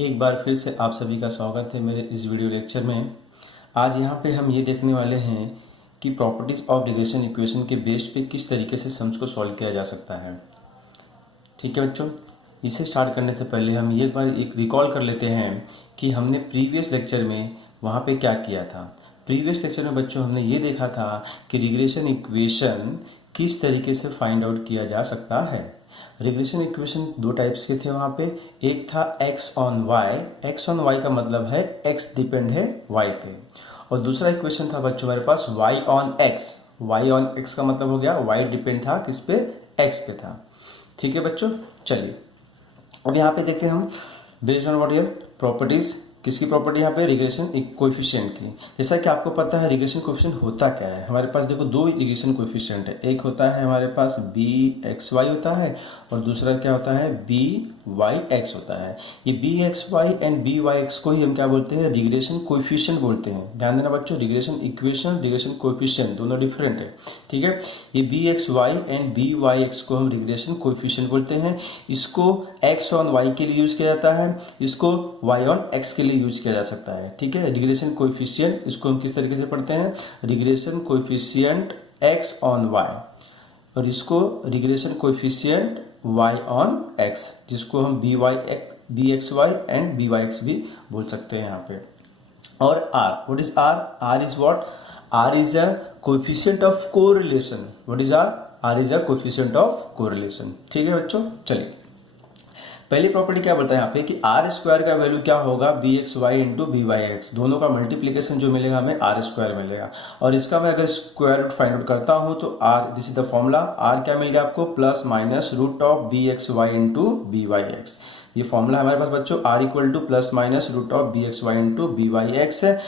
एक बार फिर से आप सभी का स्वागत है मेरे इस वीडियो लेक्चर में। आज यहाँ पे हम ये देखने वाले हैं कि प्रॉपर्टीज ऑफ रिग्रेशन इक्वेशन के बेस पे किस तरीके से सम्स को सॉल्व किया जा सकता है। ठीक है बच्चों, इसे स्टार्ट करने से पहले हम एक बार रिकॉल कर लेते हैं कि हमने प्रीवियस लेक्चर में वहाँ पे क्या किया था। प्रीवियस लेक्चर में बच्चों हमने ये देखा था कि रिग्रेशन इक्वेशन किस तरीके से फाइंड आउट किया जा सकता है। रिग्रेशन इक्वेशन दो टाइप्स के थे वहाँ पे। एक था x ऑन y का मतलब है x डिपेंड है y पे, और दूसरा इक्वेशन था बच्चों हमारे पास y ऑन x का मतलब हो गया y डिपेंड था किस पे, x पे था। ठीक है बच्चों, चलिए अब यहाँ पे देखते हैं हम based on what year properties, किसकी प्रॉपर्टी यहाँ पे, रिग्रेशन कोएफिशिएंट की। जैसा कि आपको पता है रिग्रेशन कोएफिशिएंट होता क्या है। हमारे पास देखो दो रिग्रेशन कोएफिशिएंट है, एक होता है हमारे पास bxy होता है और दूसरा क्या होता है byx होता है। ये bxy एंड byx को ही हम क्या बोलते हैं, रिग्रेशन कोएफिशिएंट बोलते हैं। ध्यान देना बच्चों, रिग्रेशन इक्वेशन रिग्रेशन कोएफिशिएंट दोनों डिफरेंट है। ठीक है, ये bxy एंड byx को हम रिग्रेशन कोएफिशिएंट बोलते हैं। इसको x ऑन y के लिए यूज किया जाता है, इसको y ऑन x के लिए यूज किया जा सकता है। ठीक है, रिग्रेशन कोएफिशिएंट इसको हम किस तरीके से पढ़ते हैं, regression coefficient x on y, और इसको regression coefficient y on x, जिसको हम bxy एंड byx भी बोल सकते हैं यहाँ पे। और r, what is r? r is what? r is a coefficient of correlation. What is r? r is a coefficient of correlation. ठीक है बच्चों, चलिए पहली प्रॉपर्टी क्या बोलता है यहाँ पे कि आर स्क्वायर का वैल्यू क्या होगा, B x Y into B Y X, दोनों का मल्टीप्लीकेशन जो मिलेगा हमें आर स्क्वायर मिलेगा। और इसका मैं अगर स्क्वायर रूट फाइंड आउट करता हूँ तो R, this is the formula, R क्या मिल गया आपको, plus minus root of B x Y into B Y X. ये फॉर्मूला हमारे पास बच्चों R equal to plus minus root of B x Y into B Y x है।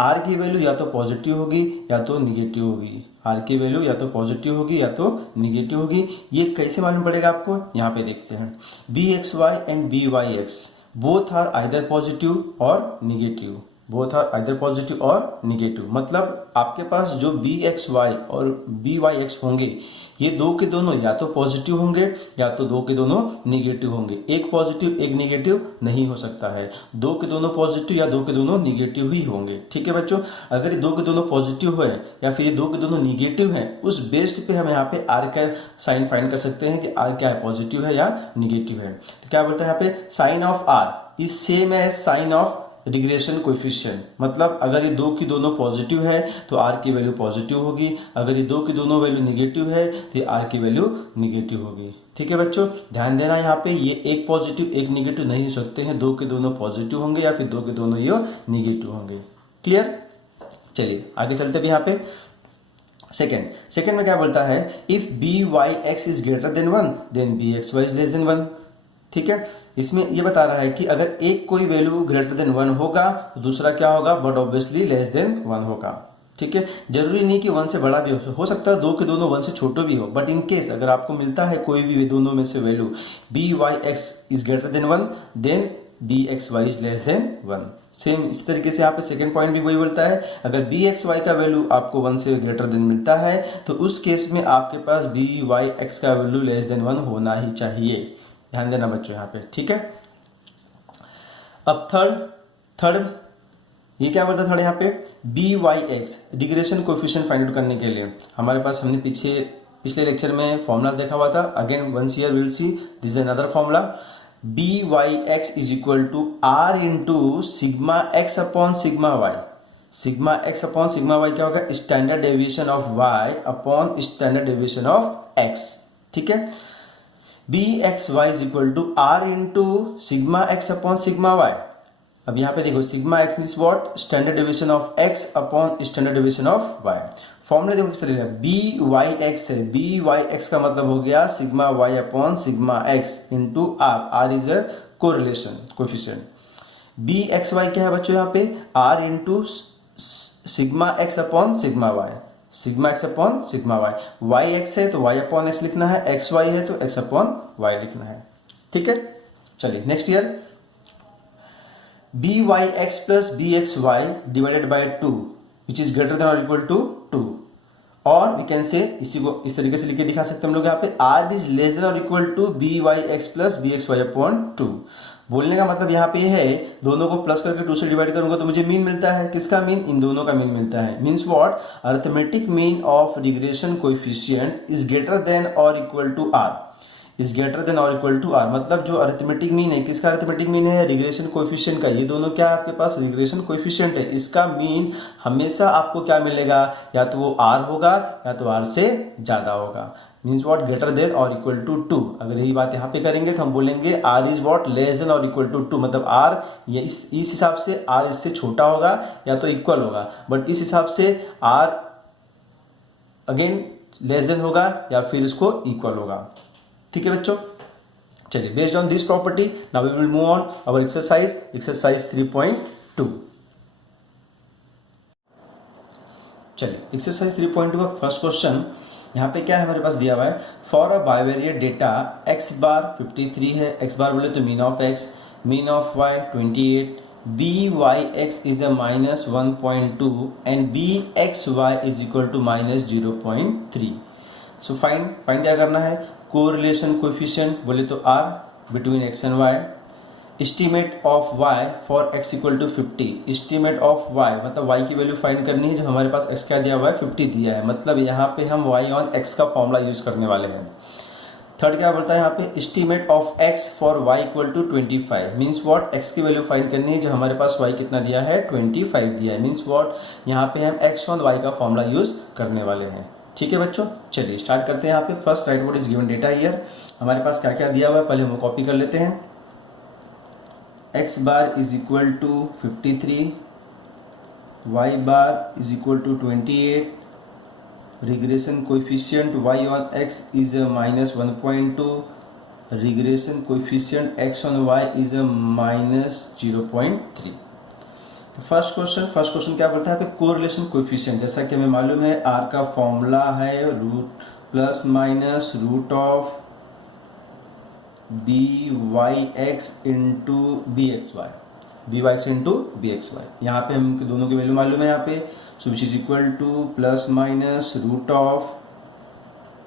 R की वैल्यू या तो पॉजिटिव होगी या तो निगेटिव होगी, आर की वैल्यू या तो पॉजिटिव होगी या तो निगेटिव होगी। ये कैसे मालूम पड़ेगा आपको, यहाँ पे देखते हैं। B x Y and B Y X both are either positive or negative, both are either positive or negative. मतलब आपके पास जो बी एक्स वाई और बी वाई एक्स होंगे ये दो के दोनों या तो पॉजिटिव होंगे या तो दो के दोनों निगेटिव होंगे। एक पॉजिटिव एक निगेटिव नहीं हो सकता है, दो के दोनों पॉजिटिव या दो के दोनों निगेटिव ही होंगे। ठीक है बच्चों, अगर ये दो के दोनों पॉजिटिव है या फिर ये दो के दोनों निगेटिव है, उस बेस्ड पे हम यहाँ पे आर का साइन फाइंड कर सकते हैं कि आर क्या है, पॉजिटिव है या निगेटिव है। तो क्या बोलते हैं यहाँ पे, sign of R is same as sign of regression coefficient. मतलब अगर ये दो की दोनों पॉजिटिव है तो आर की वैल्यू पॉजिटिव होगी, अगर ये दो की दोनों वैल्यू निगेटिव है तो आर की वैल्यू निगेटिव होगी। ठीक है बच्चों, ध्यान देना यहाँ पे, ये एक पॉजिटिव एक निगेटिव नहीं हो सकते हैं, दो के दोनों पॉजिटिव होंगे या फिर दो के दोनों ये निगेटिव होंगे। क्लियर, चलिए आगे चलते हैं यहाँ पे। सेकेंड में क्या बोलता है, if B Y x is greater than 1 then B x Y is less than 1। ठीक है, इसमें ये बता रहा है कि अगर एक कोई वैल्यू ग्रेटर देन 1 होगा तो दूसरा क्या होगा, बट ऑब्वियसली लेस देन 1 होगा। ठीक है, जरूरी नहीं कि 1 से बड़ा भी हो सकता है दो के दोनों 1 से छोटे भी हो, बट इन केस अगर आपको मिलता है कोई भी दोनों में से value b Y x is greater than 1 then B x Y is less than 1। Same इस तरीके से यहाँ पे सेकेंड पॉइंट भी वही बोलता है, अगर बी एक्स वाई का वैल्यू आपको 1 से ग्रेटर देन मिलता है तो उस केस में आपके पास बी वाई एक्स का वैल्यू लेस देन 1 होना ही चाहिए। ध्यान देना बच्चों यहाँ पे। ठीक है, अब थर्ड ये क्या बोलता है, थर्ड यहाँ पे B Y x regression coefficient find out करने के लिए हमारे पास हमने पिछले लेक्चर में फॉर्मूला देखा हुआ था। Again once here will see this is another formula, b Y x is equal to r into sigma x upon sigma y. Sigma x upon sigma y क्या होगा, standard deviation of y upon standard deviation of x. ठीक है, b x Y is equal to r into sigma x upon sigma y. अब यहाँ पे देखो sigma x is what, standard deviation of x upon standard deviation of y. Formula देखो किस तरीके, b Y x है, बी वाई एक्स का मतलब हो गया sigma y upon sigma x into r, r is a correlation coefficient. B x y क्या है बच्चों यहाँ पे, r into sigma x upon sigma y, sigma x upon sigma y. Y x है तो वाई अपॉन एक्स लिखना है, x Y है तो एक्स अपॉन वाई लिखना है। ठीक है, चलिए next here, b Y x plus B x y divided by 2 which is greater than और इक्वल टू 2, और वी कैन से इसी को इस तरीके से लिख के दिखा सकते हैं हम लोग यहाँ पे, आर इज लेस देन और equal to b Y x plus B x y upon 2। बोलने का मतलब यहाँ पे है दोनों को प्लस करके 2 से डिवाइड करूंगा तो मुझे मीन मिलता है। किसका मीन? इन दोनों का मीन मिलता है। Means what? Arithmetic mean of regression coefficient is greater than और equal to R, is greater than और इक्वल टू आर। मतलब जो अरिथमेटिक मीन है, किसका अरिथमेटिक मीन है? रिग्रेशन कोएफिशिएंट का। ये दोनों क्या है आपके पास? रिग्रेशन कोएफिशिएंट है। इसका मीन हमेशा आपको क्या मिलेगा? या तो वो आर होगा या तो आर से ज्यादा होगा। Means what? ग्रेटर देन और इक्वल टू 2। अगर यही बात यहाँ पे करेंगे तो हम बोलेंगे r is what? Less than और इक्वल टू 2। मतलब आर ये इस हिसाब से आर इससे छोटा होगा या तो इक्वल होगा, बट इस हिसाब से आर अगेन लेस देन होगा या फिर इसको इक्वल होगा। ठीक है बच्चों, चलिए based on this property now we will move on our exercise 3.2। चलिए एक्सरसाइज 3.2 का फर्स्ट क्वेश्चन यहाँ पे क्या है हमारे पास दिया हुआ है। For a bivariate data X bar 53 है, एक्स बार बोले तो mean of X, mean of Y 28, B Y x is a -1.2 and B x Y is equal to -0.3। So find क्या करना है? कोरिलेशन कोएफिशिएंट बोले तो R between X and Y. Estimate of y for x equal to 50। Estimate of y मतलब y की value find करनी है। जो हमारे पास x क्या दिया हुआ है? 50 दिया है। मतलब यहाँ पे हम y ऑन x का फॉर्मूला यूज करने वाले हैं। थर्ड क्या बोलता है यहाँ पे? Estimate of x for y equal to 25। Means what? x की वैल्यू फाइंड करनी है। जो हमारे पास y कितना दिया है? 25 दिया है। Means what? यहाँ पे हम x ऑन y का फॉर्मूला यूज करने वाले हैं। ठीक है बच्चों, चलिए स्टार्ट करते हैं। यहाँ पे first right what is given data here. हमारे पास क्या क्या दिया हुआ है पहले हम कॉपी कर लेते हैं। x bar is equal to 53, y bar is equal to 28, regression coefficient y on x is -1.2, regression coefficient x on y is -0.3। तो फर्स्ट क्वेश्चन क्या बोलता है पे? Correlation coefficient. जैसा कि हमें मालूम है r का फॉर्मूला है root plus minus root of b Y x into B x y. यहाँ पे हम दोनों की वैल्यू मालूम है यहाँ पे। So which is equal to plus minus root of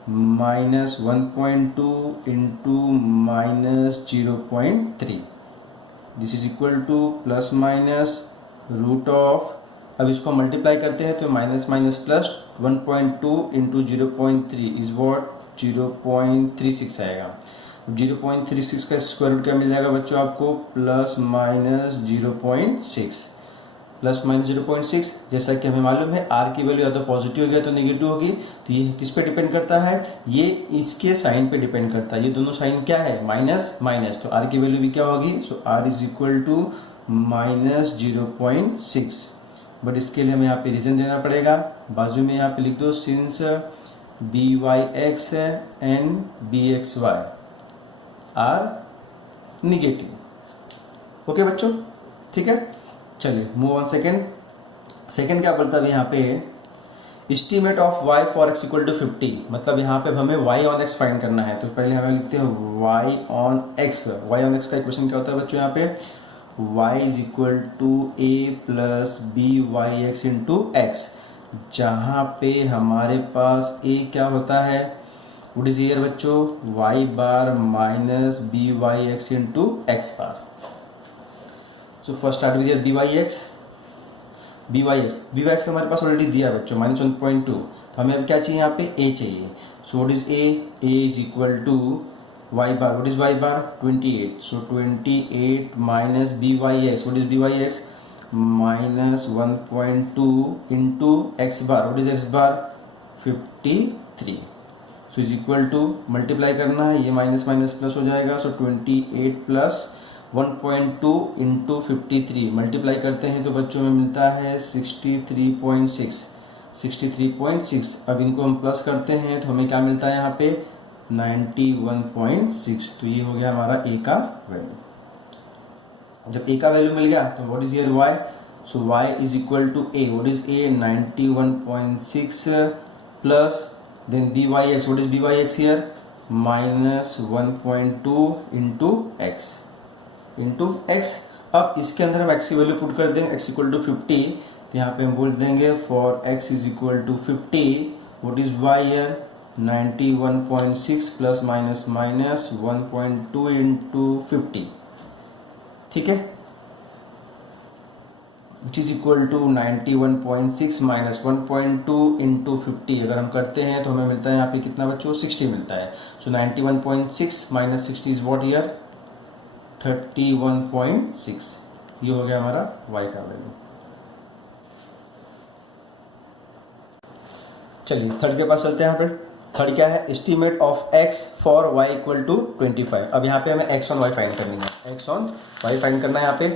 -1.2 into -0.3। This is equal to plus minus root of, अब इसको मल्टीप्लाई करते हैं तो minus minus plus 1.2 into 0.3 is what? 0.36 आएगा। 0.36 का स्क्वायर रूट क्या मिल जाएगा बच्चों आपको? Plus minus 0.6। जैसा कि हमें मालूम है आर की वैल्यू या तो पॉजिटिव होगी या तो नेगेटिव होगी। तो ये किस पे डिपेंड करता है? ये इसके साइन पे डिपेंड करता है। ये दोनों साइन क्या है? माइनस माइनस, तो आर की वैल्यू भी क्या होगी? So R is equal to -0.6। But इसके लिए हमें यहाँ पे रीजन देना पड़ेगा। बाजू में यहाँ पे लिख दो since b Y x and B x y are negative. Okay बच्चों, ठीक है। चलिए मूव ऑन। सेकेंड क्या बोलता है यहाँ पे? Estimate of y for x equal to 50। मतलब यहाँ पे हमें y ऑन x फाइंड करना है। तो पहले हमें लिखते हैं y ऑन x का इक्वेशन क्या होता है बच्चों? यहाँ पे y is equal to a plus B Y x into x, जहाँ पे हमारे पास a क्या होता है? व्हाट इज हियर बच्चों? y bar minus B Y x into x bar. So first start with b Y x तो हमारे पास ऑलरेडी दिया है बच्चों -1.2। तो हमें अब क्या चाहिए? यहाँ पे a चाहिए। So what is a is equal to y bar, what is y bar? 28। So 28 minus B Y x, what is B Y x? -1.2 into x bar, what is x bar? 53। So is equal to multiply करना है, ये minus minus plus हो जाएगा। सो 28 plus 1.2 into 53 multiply करते हैं तो बच्चों में मिलता है 63.6। अब इनको हम प्लस करते हैं तो हमें क्या मिलता है यहाँ पे? 91.6। तो ये हो गया हमारा ए का वैल्यू। जब ए का वैल्यू मिल गया तो what is here y? So y is equal to a, what is a? 91.6 plus then b Y x, what is B Y x here? -1.2 into x. अब इसके अंदर हम x की वैल्यू पुट कर देंगे, x इक्वल टू 50। तो यहाँ पे हम बोल देंगे for x is equal to 50, what is y here? 91.6 plus minus 1.2 into 50 ठीक है, which is equal to 91.6 minus 1.2 into 50 अगर हम करते हैं तो हमें मिलता है यहाँ पे कितना बच्चों, 60 मिलता है। सो 91.6 माइनस 60 इज व्हाट ईयर, 31.6। ये हो गया हमारा y का वैल्यू। चलिए थर्ड के पास चलते हैं। यहाँ पे थर्ड क्या है, estimate of x for y equal to 25। अब यहाँ पे हमें x ऑन y फाइंड करनी है, x ऑन y फाइंड करना है यहाँ पे।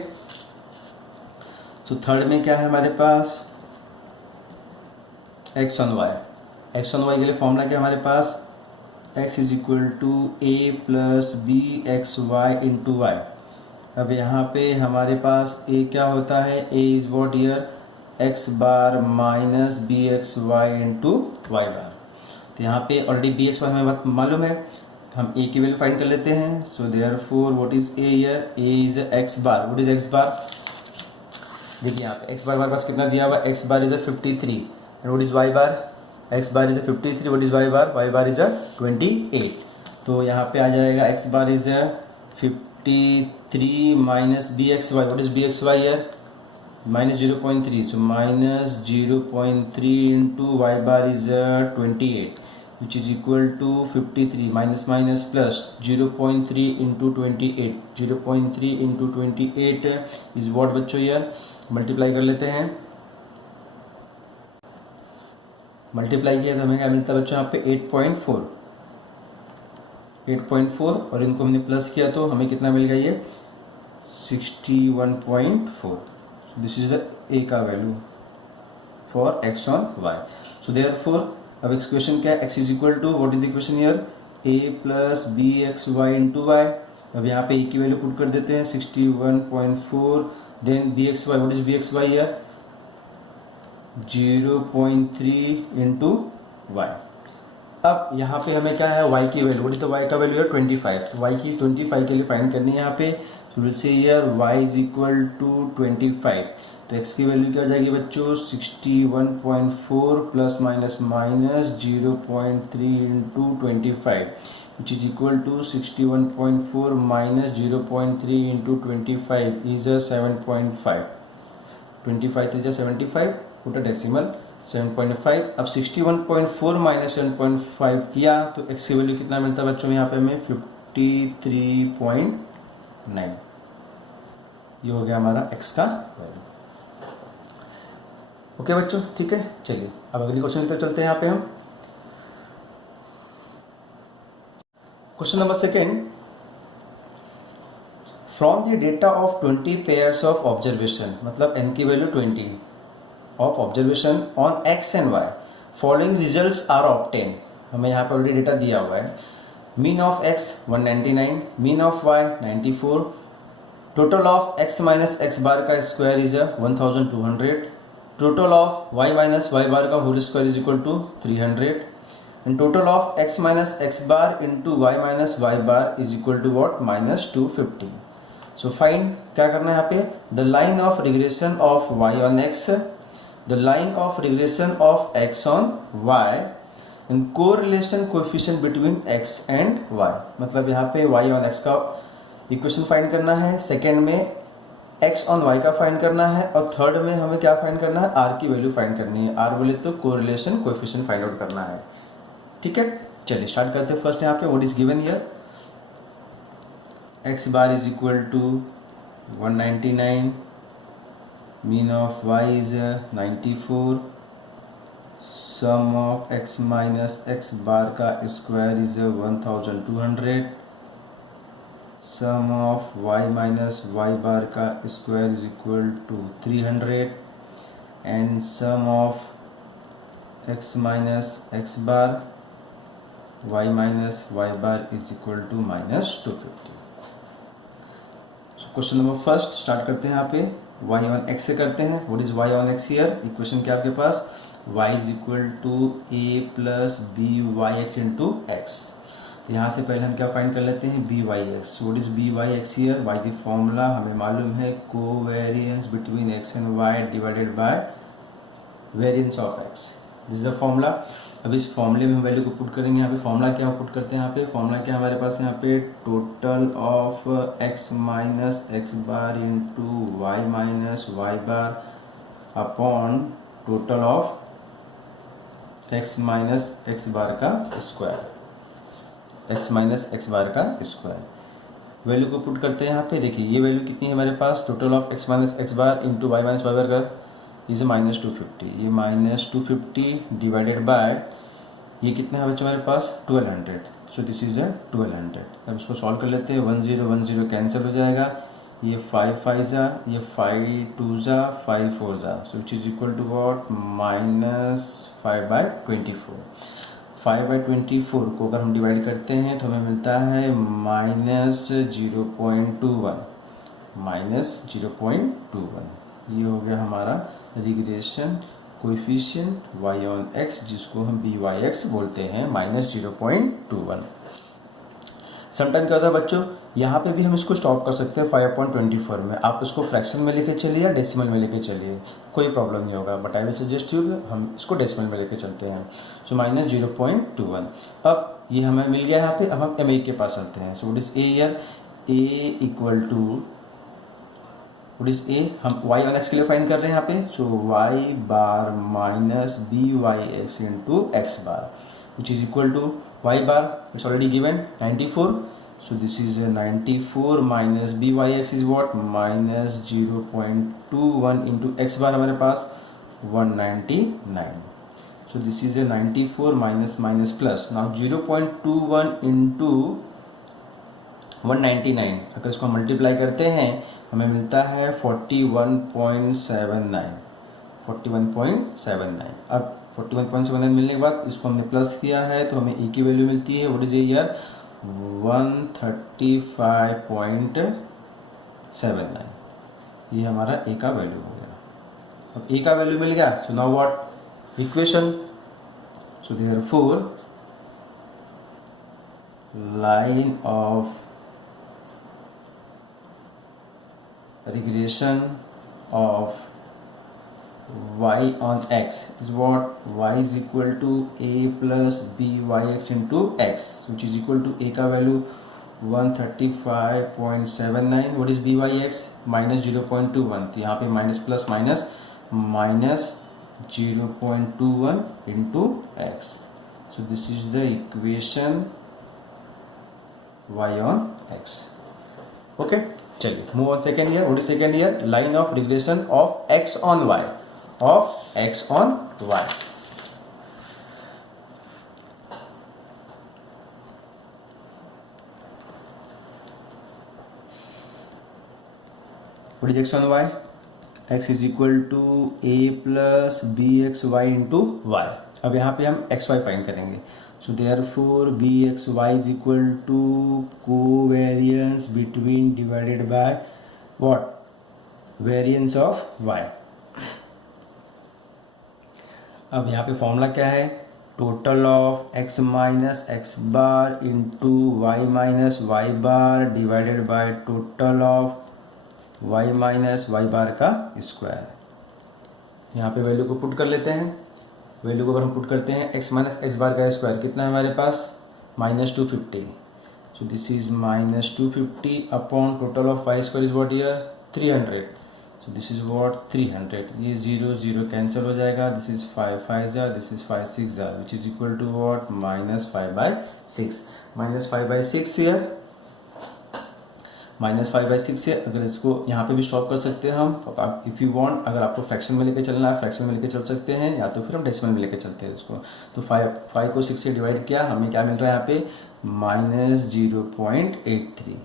तो थर्ड में क्या है हमारे पास, x on y। x on y के लिए फॉर्मूला क्या है हमारे पास, x is equal to a plus B x Y into Y. अब यहाँ पे हमारे पास a क्या होता है, a is what here x bar minus B x Y into Y bar. तो यहाँ पे ऑलरेडी बी एक्स वाई हमें मालूम है, हम a की वैल्यू फाइंड कर लेते हैं। So therefore what is a year, a is x bar. What is x बार, देखिए यहाँ पे x बार हमारे पास कितना दिया हुआ, x bar is 53 and what is y bar, x bar is 53, what is y bar, y bar is 28। तो यहाँ पे आ जाएगा x bar is 53 minus B x y. What is b x y here, minus 0.3, so minus 0.3 into Y bar is 28 which is equal to 53 minus minus plus 0.3 into 28, 0.3 into 28 is what बच्चों year, multiply कर लेते हैं। Multiply किया तो हमें क्या मिलता है बच्चों यहाँ पे 8.4 और इनको हमने प्लस किया तो हमें कितना मिल गया, ये 61.4। दिस इज द a का value for x on y। So therefore अब इक्वेशन क्या है, x is equal to what is the equation here, a plus B x Y into Y. अब यहाँ पे a की वैल्यू पुट कर देते हैं 61.4, then B x y, what is b x y here 0.3 into Y. अब यहाँ पे हमें क्या है, y की value, what is the y का वैल्यू है 25। तो y की 25 के लिए फाइंड करनी है यहाँ पे। So will see here y is equal to 25। तो x की वैल्यू क्या हो जाएगी बच्चों, 61.4 plus minus minus 0.3 into 25 which is equal to 61.4 minus 0.3 into 25 is 7.5। 25 is 75, put a decimal 7.5। अब 61.4 माइनस 7.5 किया तो x की वैल्यू कितना मिलता है बच्चों, यहाँ पे हमें 53.9। ये हो गया हमारा x का वैल्यू। ओके बच्चों, ठीक है। चलिए अब अगले क्वेश्चन की तरफ चलते हैं। यहाँ पे हम question number second, from the data of 20 pairs of observation, मतलब n की वैल्यू 20 of observation on x and y, following results are obtain. हमें यहाँ पर ऑलरेडी डेटा दिया हुआ है। Mean of x 199, mean of y 94, total of x minus x bar का square is 1200, total of y minus y bar का whole square is equal to 300 and total of x minus x bar into y minus y bar is equal to what, minus 250। So find क्या करना है यहाँ पे, the line of regression of y on x, the line of regression of x on y and correlation coefficient between x and y। मतलब यहाँ पे y on x का equation find करना है, सेकेंड में x ऑन y का find करना है और थर्ड में हमें क्या फाइंड करना है, r की वैल्यू फाइंड करनी है। r बोले तो कोरिलेशन कोएफिशिएंट फाइंड आउट करना है। ठीक है, चलिए स्टार्ट करते हैं। फर्स्ट यहाँ पे what is given here, x bar is equal to 199, mean of y is 94, sum of x minus x bar का square is 1200, sum of y minus y bar का square is equal to 300 and sum of x minus x bar y minus y bar is equal to minus 250। Question number first start करते हैं। यहाँ पे y on x से करते हैं। What is y on x here, equation क्या आपके पास, y is equal to a plus B Y x into x. यहाँ से पहले हम क्या फाइंड कर लेते हैं, b Y x. What is B Y x here, y the formula हमें मालूम है, covariance between x and y divided by variance of x। This is the formula. अब इस फॉर्मूले में हम वैल्यू को पुट करेंगे। यहाँ पे फॉर्मूला क्या पुट करते हैं, यहाँ पे फॉर्मूला क्या हमारे पास, यहाँ पे total of x minus X bar into Y minus Y bar upon total of x minus X bar का square, x minus X bar का स्क्वायर। वैल्यू को पुट करते हैं यहाँ पे। देखिए ये वैल्यू कितनी है हमारे पास, total of x minus X bar into Y minus Y bar का इज माइनस 250। ये माइनस 250 डिवाइडेड बाय ये कितना है बच्चों हमारे पास 1200। सो दिस इज 1200। अब इसको सॉल्व कर लेते हैं। 10 कैंसिल हो जाएगा, ये 5 5 जा, ये 5 2 जा, 5 4 जा, so which is equal to what minus 5/24। 5/24 को अगर हम डिवाइड करते हैं तो हमें मिलता है माइनस 0.21, माइनस 0.21। ये हो गया हमारा regression coefficient y on x, जिसको हम BYX बोलते हैं, माइनस 0.21। समटाइम क्या होता है बच्चों, यहाँ पे भी हम इसको स्टॉप कर सकते हैं 5/24 में। आप इसको फ्रैक्शन में लेके चलिए या डेसिमल में लेके चलिए, कोई प्रॉब्लम नहीं होगा, but I will suggest you हम इसको डेसिमल में लेके चलते हैं। So minus 0.21। अब ये हमें मिल गया यहाँ पे। अब हम MA के पास चलते हैं। So what is A here, A equal to what is a, हम y ऑन x के लिए फाइंड कर रहे हैं यहाँ पे। So y bar minus BYX into x bar which is equal to y bar it's already given 94। So this is 94 minus BYX is what minus 0.21 into x bar हमारे पास 199। So this is 94 minus minus plus. Now 0.21 into 199, अगर इसको multiply करते हैं हमें मिलता है 41.79, 41.79। अब 41.79 मिलने के बाद इसको हमने प्लस किया है तो हमें ए की वैल्यू मिलती है। What is year 135.79। ये हमारा ए का वैल्यू हो गया। अब ए का वैल्यू मिल गया, so now what equation, so therefore line of regression of y on x is what y is equal to a plus BYX into x, which is equal to a का value 135.79। what is BYX minus 0.21, तो यहाँ पे minus plus minus minus 0.21 into X. So this is the equation y on x। Okay चलिए move on second year. What is second year, line of regression of x on y, of x on y। What is x on y, x is equal to a plus BXY into y। अब यहाँ पे हम XY find करेंगे। So therefore BXY is equal to covariance between divided by what, variance of y। अब यहाँ पे formula क्या है, total of x minus X bar into Y minus Y bar divided by total of y minus Y bar का square. यहाँ पे value को put कर लेते हैं। वैल्यू को अगर हम पुट करते हैं x माइनस एक्स बार का स्क्वायर कितना है हमारे पास minus 250। So this is minus 250 upon total of y square is what here 300। So this is what 300। ये 0 0 कैंसिल हो जाएगा, दिस इज 5 5 जा, दिस इज 5 6 जा, which is equal to what minus 5/6। Minus 5/6 here, minus 5/6 से अगर इसको यहाँ पे भी स्टॉप कर सकते हैं हम। आप इफ़ यू वांट, अगर आपको फ्रैक्शन में लेके चलना है फ्रैक्शन में लेके चल सकते हैं, या तो फिर हम डेसिमल में लेके चलते हैं इसको। तो 5 को 6 से डिवाइड किया, हमें क्या मिल रहा है यहाँ पे माइनस 0.83।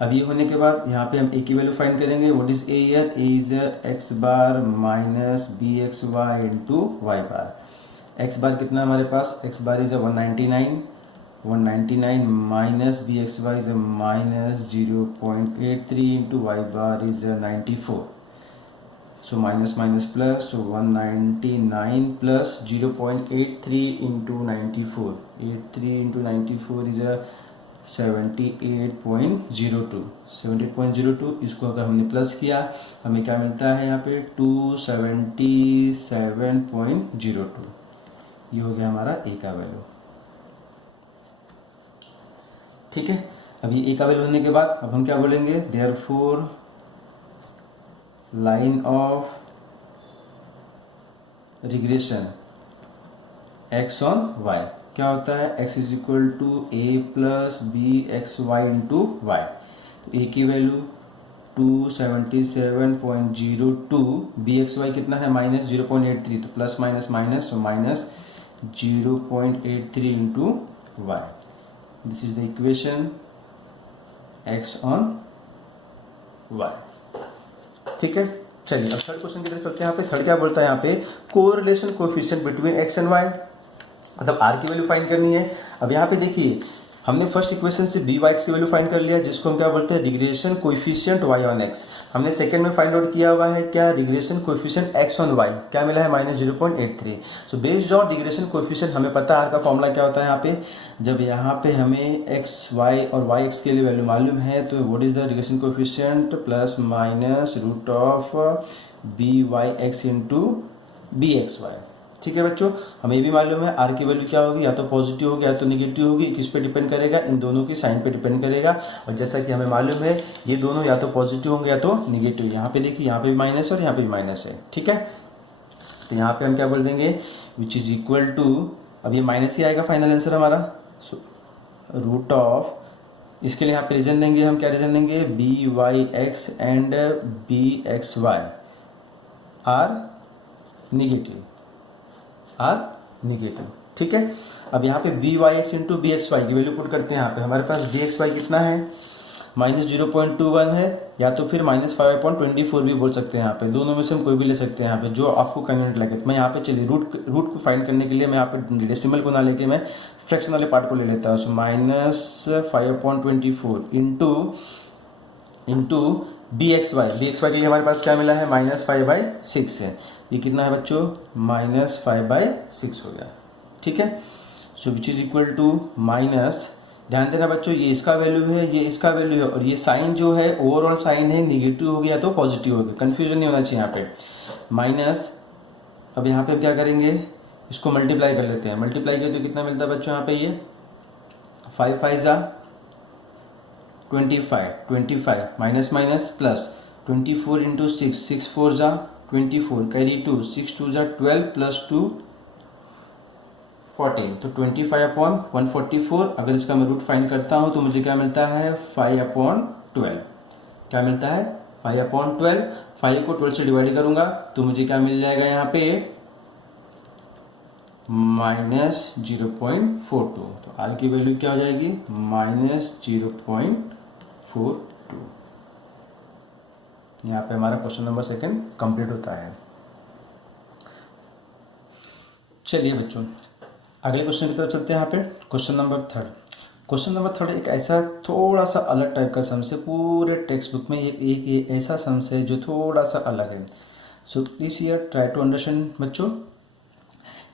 अब ये होने के बाद यहाँ पे हम ए की वैल्यू फाइंड करेंगे। What is A here, A is x bar minus BXY into Y bar. X bar कितना हमारे पास, X bar is 199 minus BXY is minus 0.83 into Y bar is 94। So minus minus plus, so 199 plus 0.83 into 94, 83 into 94 is 78.02 78.02 इसको अगर हमने plus किया हमें क्या मिलता है यहाँ पे 277.02। ये हो गया हमारा ए का वैल्यू। ठीक है, अब ये ए का वैल्यू होने के बाद अब हम क्या बोलेंगे, therefore line of regression x on y क्या होता है, x is equal to A plus B x Y into y. तो ए की वैल्यू 277.02, बी एक्स वाई कितना है माइनस 0.83, तो प्लस माइनस माइनस तो minus 0.83 into y. This is the equation x on y. ठीक है, चलिए अब थर्ड क्वेश्चन की तरफ चलते हैं। यहाँ पे थर्ड क्या बोलता है, यहाँ पे correlation coefficient between x and y, मतलब r की वैल्यू फाइंड करनी है। अब यहाँ पे देखिए हमने फर्स्ट इक्वेशन से बी वाई एक्स की वैल्यू फाइंड कर लिया, जिसको हम क्या बोलते हैं, regression coefficient y on x। हमने सेकंड में फाइंड आउट किया हुआ है क्या, regression coefficient x on y, क्या मिला है minus 0.83। So based on regression coefficient हमें पता है r का फॉर्मूला क्या होता है। यहाँ पे जब यहाँ पे हमें x y और y x के लिए वैल्यू मालूम है तो what is the regression coefficient, plus minus root of b Y x into B x y. ठीक है बच्चों, हमें भी मालूम है आर की वैल्यू क्या होगी, या तो पॉजिटिव होगी या तो निगेटिव होगी। किस पे डिपेंड करेगा, इन दोनों की साइन पे डिपेंड करेगा। और जैसा कि हमें मालूम है ये दोनों या तो पॉजिटिव होंगे या तो निगेटिव। यहाँ पे देखिए यहाँ पे भी माइनस और यहाँ पे भी माइनस है। ठीक है, तो यहाँ पे हम क्या बोल देंगे, विच इज इक्वल टू, अब ये माइनस ही आएगा फाइनल आंसर हमारा, रूट ऑफ, इसके लिए यहाँ पे रीजन देंगे, हम क्या रीजन देंगे, B Y x and B x y are negative, r negative. ठीक है, अब यहाँ पे B Y x into B x y की वैल्यू पुट करते हैं। यहाँ पे हमारे पास बी एक्स वाई कितना है, माइनस 0.21 है, या तो फिर माइनस 5.24 भी बोल सकते हैं। यहाँ पे दोनों में से हम कोई भी ले सकते हैं, यहाँ पे जो आपको कन्वीनियंट लगे। तो मैं यहाँ पे चलिए रूट को फाइंड करने के लिए मैं यहाँ पे डेसिमल को ना लेके मैं फ्रैक्शन वाले पार्ट को ले लेता हूँ। So minus 5.24 into B x Y के लिए हमारे पास क्या मिला है, माइनस 5/6 है। ये कितना है बच्चों, माइनस 5/6 हो गया। ठीक है, so which is equal to minus, ध्यान देना बच्चों ये इसका वैल्यू है, ये इसका वैल्यू है, और ये साइन जो है ओवरऑल साइन है, निगेटिव हो गया तो पॉजिटिव हो गया, कंफ्यूजन नहीं होना चाहिए यहाँ पे। माइनस, अब यहाँ पे क्या करेंगे, इसको मल्टीप्लाई कर लेते हैं। मल्टीप्लाई करें तो कितना मिलता है बच्चों, यहाँ पे ये 5 5 जा 25 माइनस माइनस प्लस 24 इंटू 6 4 जा 24 कैरी 2 6 2 जा 12 प्लस 2 14, तो 25/144। अगर इसका मैं रूट फाइंड करता हूं तो मुझे क्या मिलता है, 5/12। क्या मिलता है, 5/12। 5 को 12 से डिवाइड करूंगा तो मुझे क्या मिल जाएगा, यहाँ पे माइनस 0.42। तो आर की वैल्यू क्या हो जाएगी, माइनस 0.42। यहाँ पे हमारा क्वेश्चन नंबर सेकंड कंप्लीट होता है। चलिए बच्चों अगले क्वेश्चन की तरफ चलते हैं। यहाँ पे क्वेश्चन नंबर थर्ड एक ऐसा थोड़ा सा अलग टाइप का सम्स है। पूरे टेक्स्ट बुक में एक ऐसा सम्स है जो थोड़ा सा अलग है। So please here try to understand बच्चों।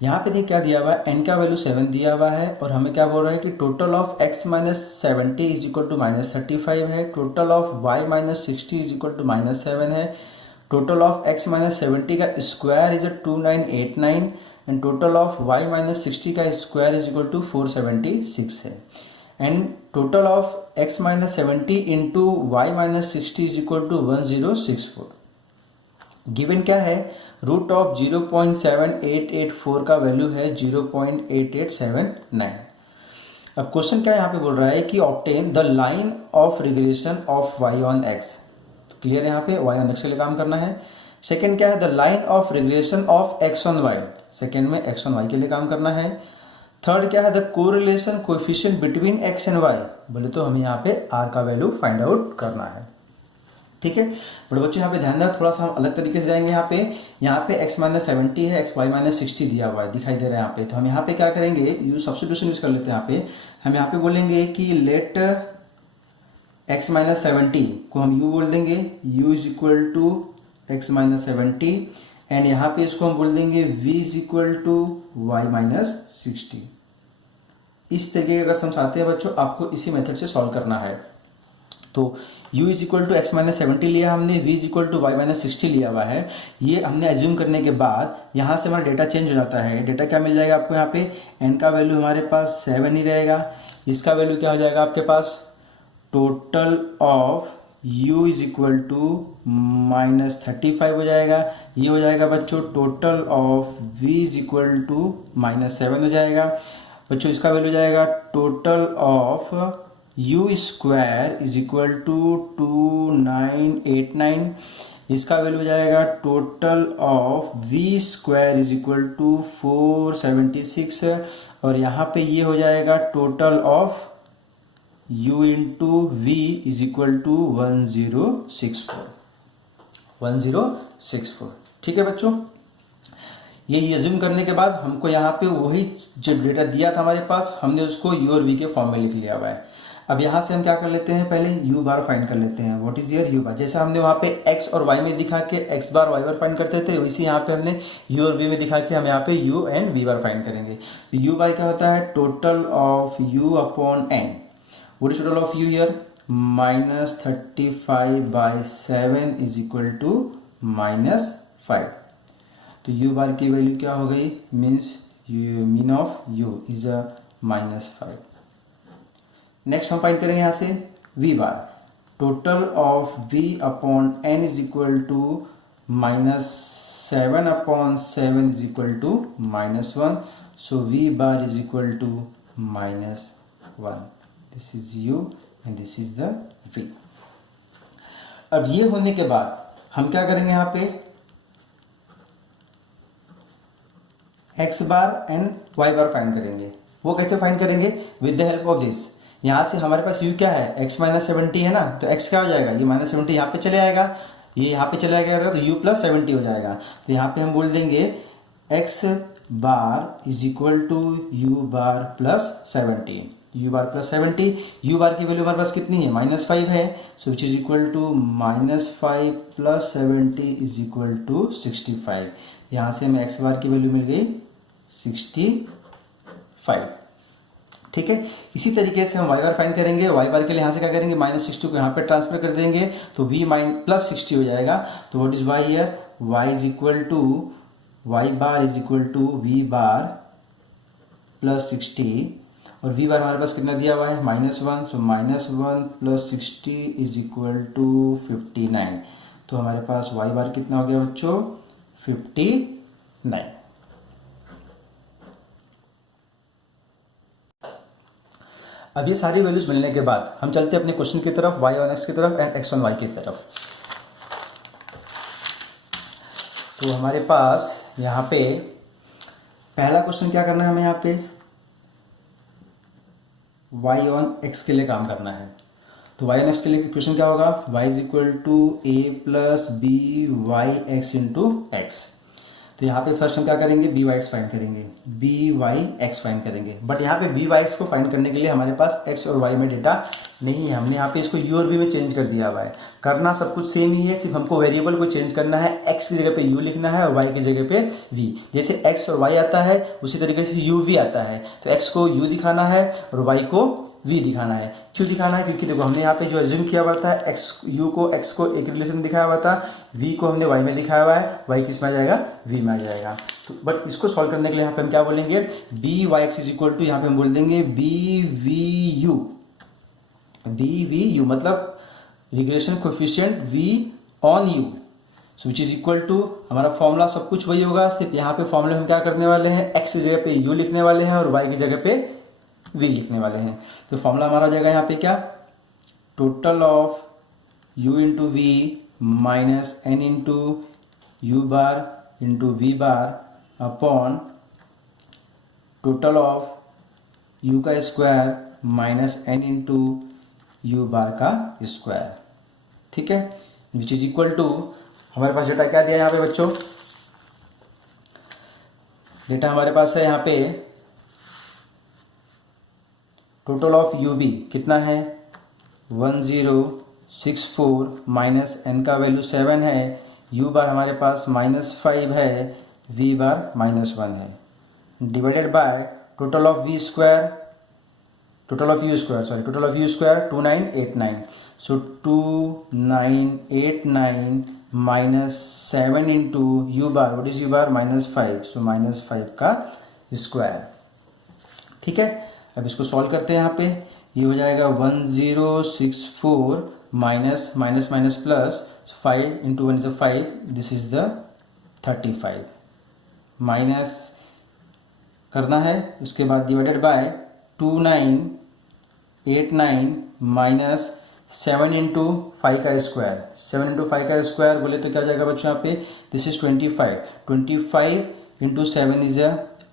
यहाँ पे देखिए क्या दिया हुआ है, एन का वैल्यू 7 दिया हुआ है, और हमें क्या बोल रहा है कि total of x minus 70 is equal to minus 35 है, total of y minus 60 is equal to minus 7 है, टोटल ऑफ x माइनस 70 का square is 2989 and total of y minus 60 का स्क्वायर इज इक्वल टू 476 है, and total of x minus 70 into y minus 60 is equal to 1064। Given क्या है, root of 0.7884 का value है 0.8879। अब question क्या यहाँ पे बोल रहा है कि obtain the line of regression of y on x। तो क्लियर यहाँ पे y ऑन x के लिए काम करना है। सेकंड क्या है, the line of regression of x on y, second में x ऑन y के लिए काम करना है। थर्ड क्या है, the correlation coefficient between x and y, बोले तो हमें यहाँ पे r का वैल्यू फाइंड आउट करना है। ठीक है, बड़े बच्चों यहाँ पे ध्यान देना, थोड़ा सा हम अलग तरीके से जाएंगे। यहाँ पे x माइनस 70 है, x y माइनस 60 दिया हुआ है, दिखाई दे रहा है यहाँ पे। तो हम यहाँ पे क्या करेंगे, यू सब्स्टिट्यूशन यूज कर लेते हैं। यहाँ पे हम यहाँ पे बोलेंगे कि लेट x माइनस 70 को हम u बोल देंगे, u is equal to x minus 70, and यहाँ पे इसको हम बोल देंगे v is equal to y minus 60। इस तरीके का अगर समझाते हैं बच्चों, आपको इसी मेथड से सॉल्व करना है। तो u is equal to X minus 70 लिया हमने, v is equal to Y minus 60 लिया हुआ है। ये हमने एज्यूम करने के बाद यहाँ से हमारा डेटा चेंज हो जाता है। डेटा क्या मिल जाएगा आपको यहाँ पे, n का वैल्यू हमारे पास 7 ही रहेगा। इसका वैल्यू क्या हो जाएगा आपके पास, total of u is equal to minus 35 हो जाएगा। ये हो जाएगा बच्चों total of v is equal to minus 7 हो जाएगा। बच्चों इसका वैल्यू हो जाएगा total of u square is equal to 2989। इसका वैल्यू हो जाएगा total of v square is equal to 476। और यहाँ पे ये हो जाएगा total of u into V is equal to 1064। ठीक है बच्चों, ये एज्यूम करने के बाद हमको यहाँ पे वही जो डेटा दिया था हमारे पास, हमने उसको u और v के फॉर्म में लिख लिया हुआ है। अब यहाँ से हम क्या कर लेते हैं, पहले u बार फाइंड कर लेते हैं। व्हाट इज योर u बार, जैसा हमने वहाँ पे x और y में दिखा के x बार y बार फाइंड करते थे, वैसे यहाँ पे हमने u और v में दिखा के हम यहाँ पे u and v bar find करेंगे। तो u बार क्या होता है, total of u upon n। What is total of u here, minus 35/7 is equal to -5। तो u बार की वैल्यू क्या हो गई, means mean of u is a -5। Next हम फाइंड करेंगे यहाँ से v bar, total of v upon n is equal to -7/7 is equal to -1। So v bar is equal to -1। This is u and this is the v। अब ये होने के बाद हम क्या करेंगे, यहाँ पे x bar and y bar find करेंगे। वो कैसे फाइंड करेंगे, with the help of this. यहाँ से हमारे पास u क्या है, x माइनस 70 है ना, तो x क्या हो जाएगा, ये माइनस 70 यहाँ पे चले आएगा, ये यहाँ पे चला गया तो u प्लस 70 हो जाएगा। तो यहाँ पे हम बोल देंगे x bar is equal to u bar plus 70। u bar plus 70, u bar की वैल्यू हमारे पास कितनी है, -5 है। So which is equal to -5 plus 70 is equal to 65। यहाँ से हमें x बार की वैल्यू मिल गई 65। ठीक है, इसी तरीके से हम y बार फाइंड करेंगे। y बार के लिए यहाँ से क्या करेंगे, -60 को यहाँ पे ट्रांसफर कर देंगे, तो v प्लस 60 हो जाएगा। तो what is y here, y is equal to y bar is equal to v bar plus 60, और v बार हमारे पास कितना दिया हुआ है, -1। सो -1 प्लस 60 इज इक्वल टू 59। तो हमारे पास y बार कितना हो गया बच्चों, 59। अब ये सारी वैल्यूज मिलने के बाद हम चलते हैं अपने क्वेश्चन की तरफ, y ऑन x की तरफ एंड x ऑन y की तरफ। तो हमारे पास यहाँ पे पहला क्वेश्चन क्या करना है, हमें यहाँ पे y ऑन x के लिए काम करना है। तो y ऑन x के लिए क्वेश्चन क्या होगा, y is equal to a plus B Y x into X. तो यहाँ पे फर्स्ट हम क्या करेंगे, बी वाई एक्स फाइंड करेंगे, बी वाई एक्स फाइंड करेंगे। बट यहाँ पे बी वाई एक्स को फाइंड करने के लिए हमारे पास एक्स और वाई में डेटा नहीं है, हमने यहाँ पे इसको यू और बी में चेंज कर दिया हुआ है। करना सब कुछ सेम ही है, सिर्फ हमको वेरिएबल को चेंज करना है, एक्स की जगह पे यू लिखना है और वाई की जगह पे वी। जैसे एक्स और वाई आता है उसी तरीके से यू वी आता है। तो एक्स को यू दिखाना है और वाई को v दिखाना है। क्यों दिखाना है, क्योंकि देखो हमने यहाँ पे जो एज्यूम किया हुआ था, x u को x को एक रिलेशन में दिखाया हुआ था, v को हमने y में दिखाया हुआ है, y किस में आ जाएगा, v में आ जाएगा। तो बट इसको सॉल्व करने के लिए यहाँ पे हम क्या बोलेंगे, B Y x is equal to, यहाँ पे हम बोल देंगे बी वी यू मतलब regression coefficient v on u। So which is equal to, हमारा फॉर्मूला सब कुछ वही होगा, सिर्फ यहाँ पे फॉर्मूले हम क्या करने वाले हैं, x की जगह पे u लिखने वाले हैं और y की जगह पे v लिखने वाले हैं। तो फॉर्मूला हमारा हो जाएगा यहाँ पे क्या, total of u into V minus N into U bar into V bar upon total of u का square minus N into U bar का स्क्वायर। ठीक है, विच इज इक्वल टू, हमारे पास डेटा क्या दिया है यहाँ पे बच्चों, डेटा हमारे पास है यहाँ पे टोटल ऑफ यू बी कितना है 1064 माइनस एन का वैल्यू 7 है, यू बार हमारे पास -5 है, वी बार -1 है, divided by total of V square total of U square 2989. So 2989 minus 7 into u bar. What is u bar? -5. So -5 का स्क्वायर. ठीक है, अब इसको सॉल्व करते हैं. यहाँ पे ये हो जाएगा 1064 minus minus minus plus 5 into 1 is 5. This is the 35 minus करना है. उसके बाद डिवाइडेड बाय 2989 माइनस 7 इंटू 5 का स्क्वायर. 7 इंटू 5 का स्क्वायर बोले तो क्या हो जाएगा बच्चों यहाँ पे? This is 25 into 7 is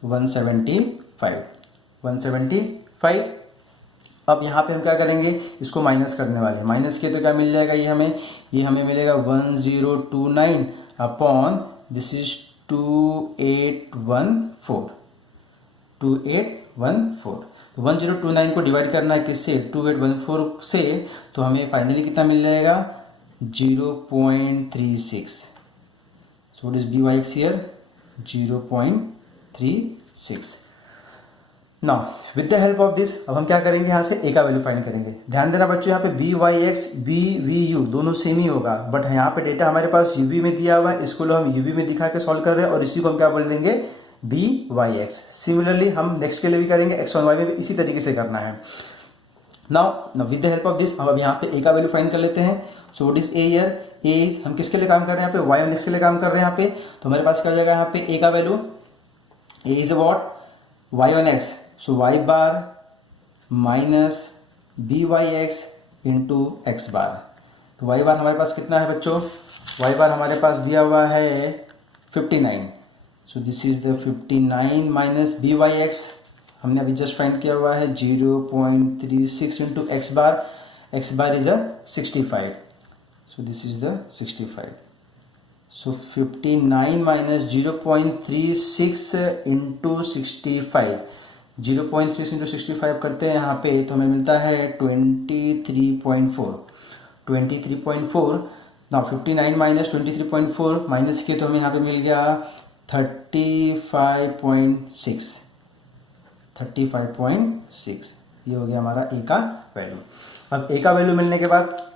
175. अब यहाँ पे हम क्या करेंगे, इसको माइनस करने वाले हैं. माइनस किए तो क्या मिल जाएगा ये हमें मिलेगा 1029 अपॉन दिस इज 2814. 1029 को डिवाइड करना है किससे? 2814 से. तो हमें फाइनली कितना मिल जाएगा? 0.36. So what is B Y x here? 0.36. Now with the help of this अब हम क्या करेंगे, यहाँ से ए का वैल्यू फाइंड करेंगे. ध्यान देना बच्चों, यहाँ पे B Y X B V U दोनों सेम ही होगा, बट यहाँ पे डेटा हमारे पास यूवी में दिया हुआ है. इसको हम यूवी में दिखा के सॉल्व कर रहे हैं और इसी को हम क्या बोल देंगे? B Y X. सिमिलरली हम नेक्स्ट के लिए भी करेंगे, एक्स और वाई में भी इसी तरीके से करना है. Now with the help of this अब यहाँ पे ए का वैल्यू फाइंड कर लेते हैं. So what is A here? A is, हम किसके लिए काम कर रहे हैं यहाँ पे? वाई और एक्स के लिए काम कर रहे हैं यहाँ पे. तो हमारे पास क्या हो जाएगा यहाँ पे? ए का value, A is what? Y on X. So Y bar minus B Y x into x bar. तो वाई बार हमारे पास कितना है बच्चों? वाई बार हमारे पास दिया हुआ है 59. So this is the 59 minus B Y X हमने अभी जस्ट फाइंड किया हुआ है 0.36 into x bar. X bar is 65. So this is the 65. So 59 minus 0.36 into 65. 0.36 into 65 करते हैं यहाँ पे तो हमें मिलता है 23.4. 23.4. ना 59 माइनस 23.4 माइनस किए तो हमें यहाँ पे मिल गया 35.6. 35.6 ये हो गया हमारा ए का वैल्यू. अब ए का वैल्यू मिलने के बाद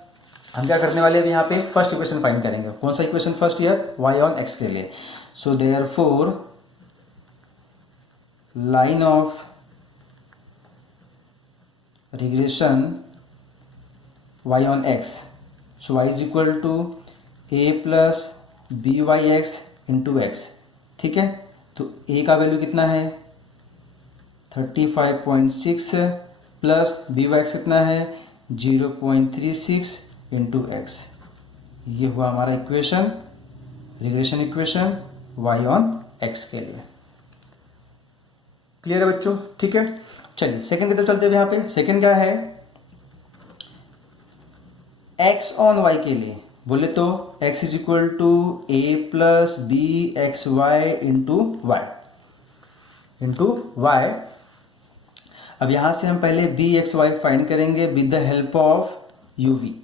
हम क्या करने वाले हैं यहाँ पे? फर्स्ट इक्वेशन फाइंड करेंगे. कौन सा equation first year? Y on X के लिए. So therefore line of regression y on x. So y is equal to a plus B Y x into X. ठीक है, तो a का वैल्यू कितना है? 35.6 प्लस बी वाई एक्स कितना है? 0.36 इंटू एक्स. ये हुआ हमारा equation, regression equation y on x के लिए. क्लियर है बच्चों? ठीक है, चलिए सेकंड की तरफ चलते हैं. यहाँ पे सेकंड क्या है? x ऑन y के लिए बोले तो x is equal to A plus B x Y into Y. अब यहां से हम पहले बी एक्स वाई फाइंड करेंगे with the help of U V.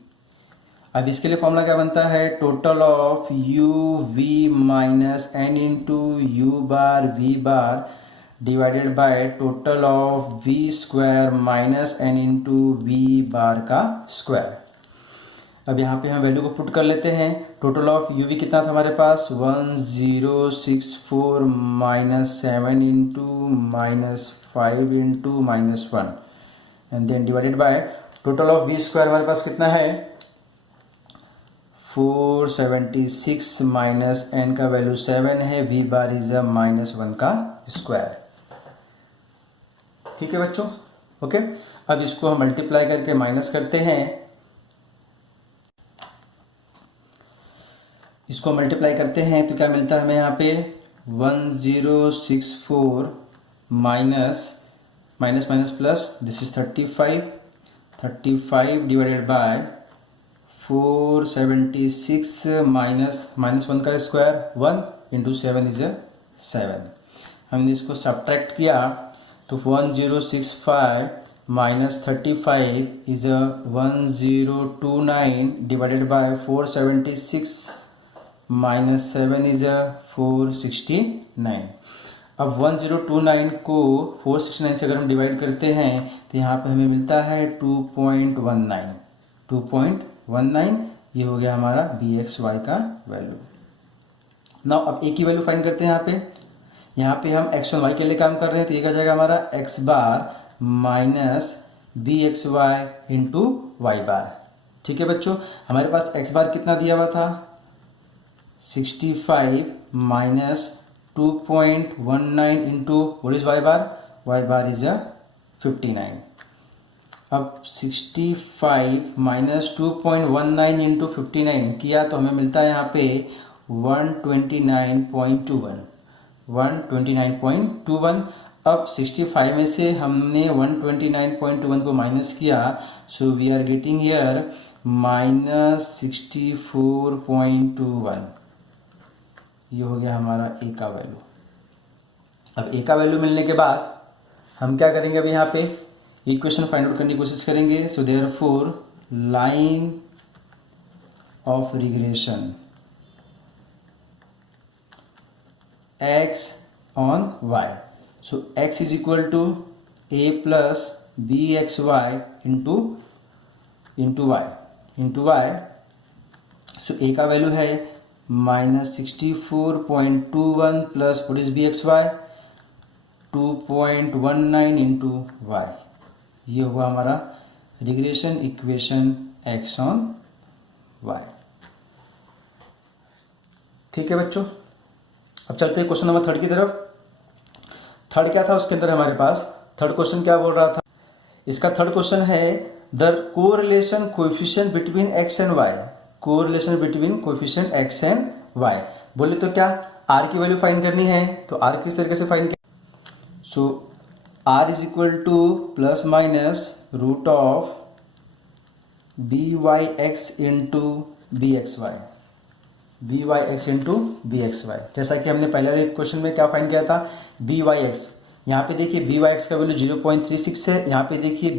अब इसके लिए फॉर्मूला क्या बनता है? Total of U V minus N into U bar V bar divided by total of V square minus N into V bar का square. अब यहाँ पे हम वैल्यू को पुट कर लेते हैं. टोटल ऑफ यू वी कितना था हमारे पास? 1064 minus 7 into minus 5 into minus 1 and then divided by total of V square हमारे पास कितना है? 476 माइनस एन का वैल्यू 7 है. वी बार इज -1 का स्क्वायर. ठीक है बच्चों, ओके. अब इसको हम मल्टीप्लाई करके माइनस करते हैं. इसको मल्टीप्लाई करते हैं तो क्या मिलता है हमें यहाँ पे? 1064 minus minus minus plus this is 35 divided by 476 minus -1 का स्क्वायर 1 इंटू 7 इज 7. हमने इसको सब्ट्रैक्ट किया तो 1065 minus 35 is 1029 divided by 476 minus 7 is 469. अब 1029 को 469 से अगर हम डिवाइड करते हैं तो यहाँ पे हमें मिलता है 2.19। 2.19 ये हो गया हमारा BXY का वैल्यू। नाउ अब ए की वैल्यू फाइंड करते हैं। यहाँ पे हम x और y के लिए काम कर रहे हैं, तो ये क्या जाएगा हमारा x bar minus BXY into Y बार। ठीक है बच्चों, हमारे पास x बार कितना दिया हुआ था 65 minus 2.19 into what is y bar is 59। अब 65 माइनस 2.19 इंटू 59 किया तो हमें मिलता है यहाँ पे 129.21। 129.21। अब 65 में से हमने 129.21 को माइनस किया, so we are getting here minus 64.21। ये हो गया हमारा ए का वैल्यू। अब ए का वैल्यू मिलने के बाद हम क्या करेंगे, अभी यहाँ पे इक्वेशन फाइंड आउट करने की कोशिश करेंगे। सो therefore line of regression x on y, so x is equal to a plus bxy into y, so a का वैल्यू है minus 64.21 plus what is bxy 2.19 into y। ये हुआ हमारा regression equation x on y। ठीक है बच्चों, अब चलते हैं क्वेश्चन नंबर 3 की तरफ। थर्ड क्या था उसके अंदर हमारे पास, थर्ड क्वेश्चन क्या बोल रहा था, इसका थर्ड क्वेश्चन है the correlation coefficient between x and y। Correlation between coefficient x and y बोले तो क्या r की वैल्यू फाइंड करनी है, तो r किस तरीके से फाइंड करें। So r is equal to plus minus root of BYX into BXY। BYX into BXY, जैसा कि हमने पहले वाले क्वेश्चन में क्या फाइंड किया था BYX। यहाँ पे देखिए BYX का वैल्यू 0.36 है, यहाँ पे देखिए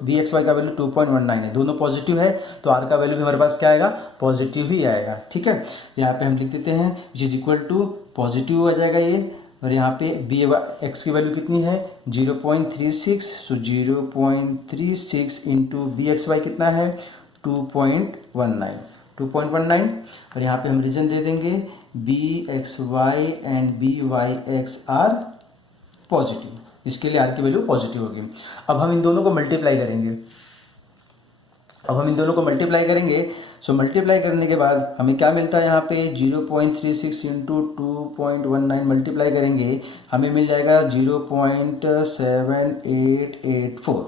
BXY का वैल्यू 2.19 है, दोनों पॉजिटिव है तो R का वैल्यू भी हमारे पास क्या आएगा, पॉजिटिव ही आएगा। ठीक है, यहाँ पे हम लिख देते हैं which is equal to positive आ जाएगा ये, और यहाँ पे BX की वैल्यू कितनी है 0.36, सो 0.36 इंटू BXY कितना है 2.19 और यहाँ पे हम रीजन दे देंगे BXY and BYX are positive, इसके लिए R की वैल्यू पॉजिटिव होगी। अब हम इन दोनों को मल्टीप्लाई करेंगे, सो मल्टीप्लाई करने के बाद हमें क्या मिलता है, यहाँ पे 0.36 इंटू 2.19 मल्टीप्लाई करेंगे हमें मिल जाएगा 0.7884।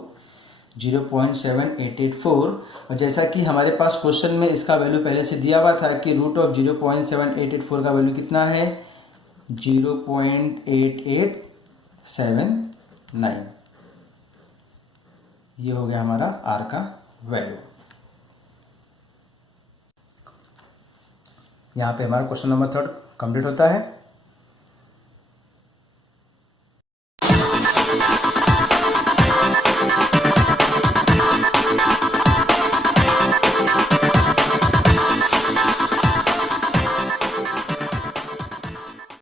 और जैसा कि हमारे पास क्वेश्चन में इसका वैल्यू पहले से दिया हुआ था कि रूट ऑफ 0.7884 का वैल्यू कितना है 0.8879। ये हो गया हमारा R का वैल्यू। यहाँ पे हमारा क्वेश्चन नंबर 3 कंप्लीट होता है।